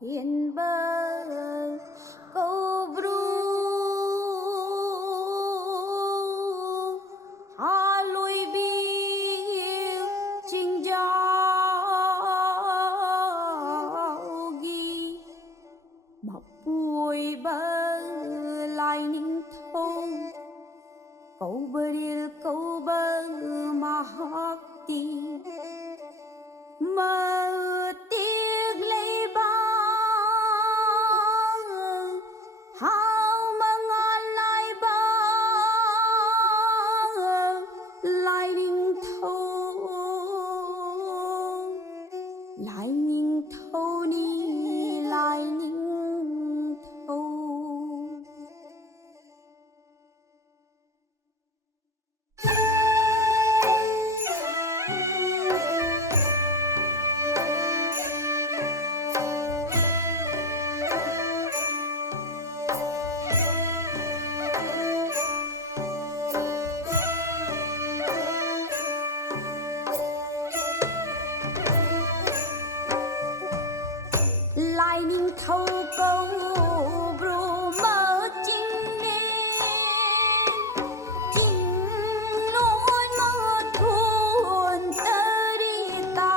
hiền bờ câu bru hà lùi biêu chinh giao ghi bọc bùi bờ lại ninh thôn câu bờ mà hót đi mơ tiếc lấy ba hao mà ngon lại ninh thâu ni lại ninh thâu. Lại ninh thâu câu bru mơ chinh nên chinh lối mơ thuần tơ đi ta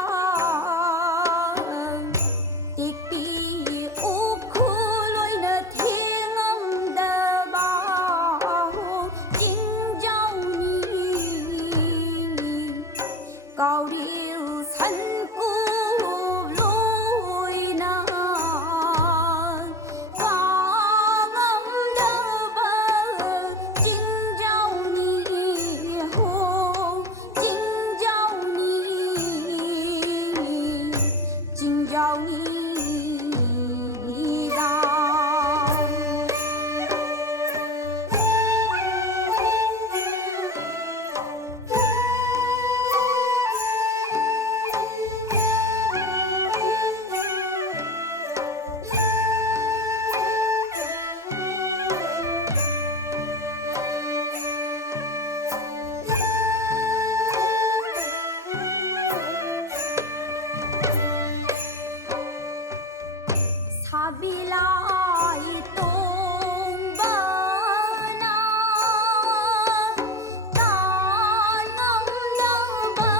tiếc đi u khu lối nợ thiên âm đờ bao chinh giao ni cầu điều sân cu giao ni đào bilai tung bana ta ngâm đâu bờ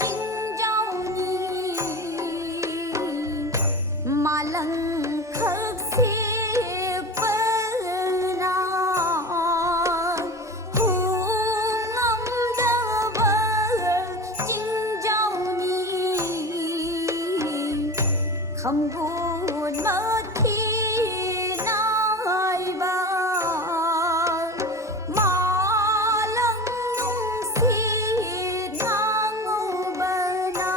chinh giao ni mà lần khắc xiết bana hu ngâm đâu bờ chinh giao ni không buồn mất khi nói ba mà lăng nung xịt ngang ngô bờ na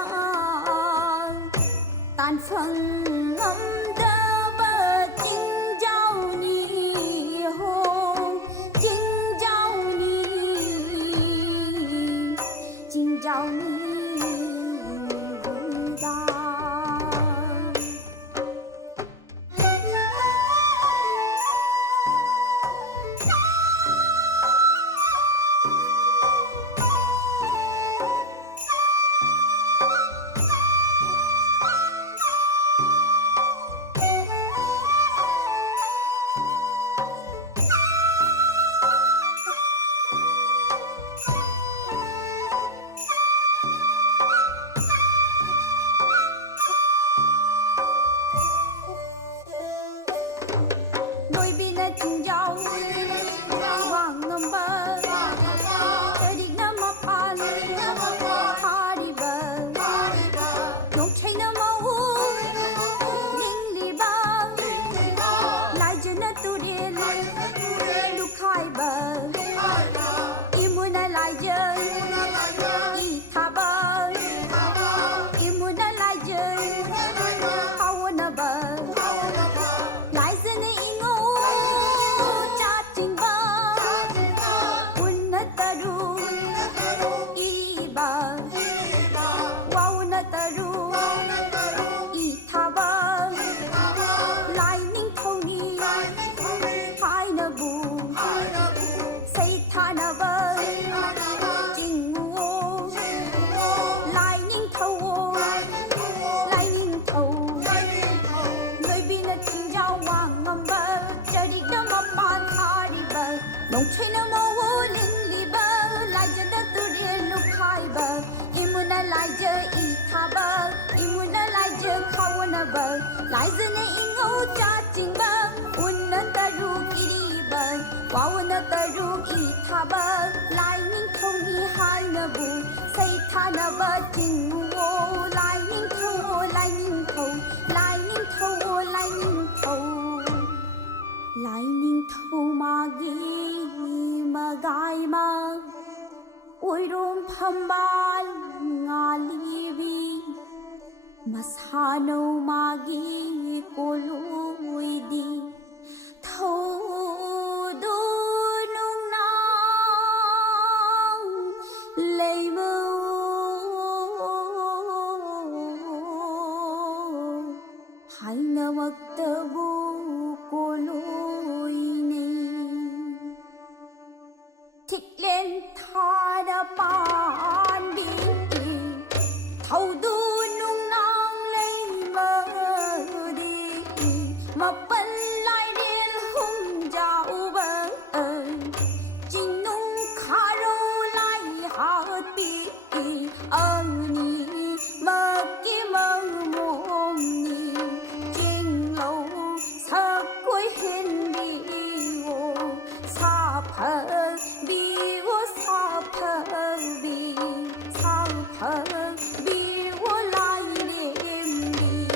tan phần ngâm đơ bờ chinh giao ni hôn chinh giao ni Nongchina mo linliba laja da turie lukhaiba imuna laja ithaba imuna laja khawanaba laja ne ingo chachingba unna taru kiriba wawana taru ithaba lightning thoni hainabu saithanaba jinwo lightning tho lightning tho lightning tho lightning tho lightning tho magi magai ma oirom phambal ngalibi masano magi koluidi tho do nung na leimu haina waktabu koluine thích lên tha đã pan đi thâu du nung nang lấy mơ đi mà bận lại điên hung dạo bờ chính nung khá râu lại hạ tì ni mơ kia mơ mồm ni chính lâu sắc cuối hình đi sa phơ bi wo sa phơ bi wo lai lim bi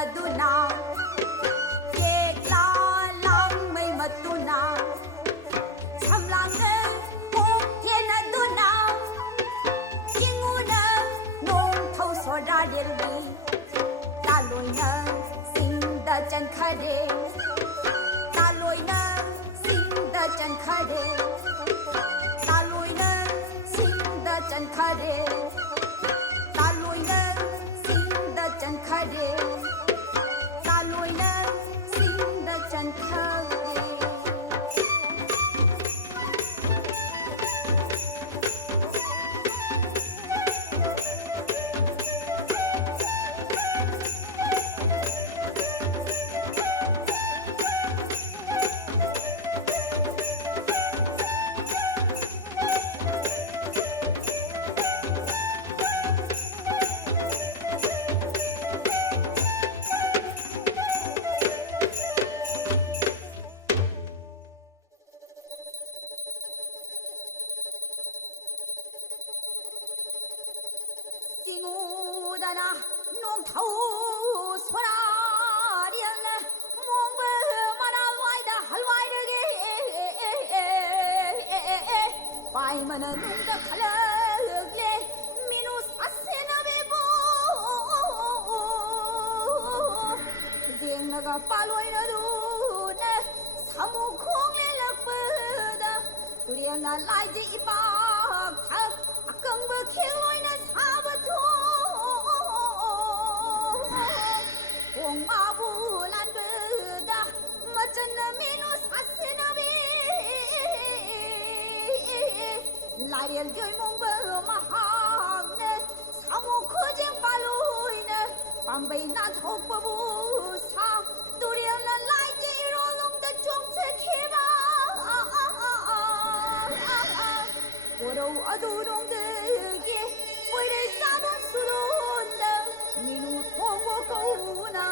aduna kek la lang mai matuna chamlang kok thiên aduna kinguna nong thau so da delwi ta loi na sing da chan khare ta loi na sing da chan khare ta loi na sing da chan khare ta loi na sing da chan khare ta loi na sing da chan khare singudana nong thau sora rial mong mara wai da halwai de pai mana nung da khala le minu asena be bo jeng naga paloi na du na samu khong le lak da turian na lai ji ipa thak akang ba kheng loi na sa ba thu ong ma bu lan ba da ma chan na minu asena be lai riel gyoi mong ba ma hang ne samu khu jeng paloi na pam bai na thok ba bu sa turian na lai ji ro long da chong se khe ba Oro adurong de ye pwede sa don suron da minu thong mo ko na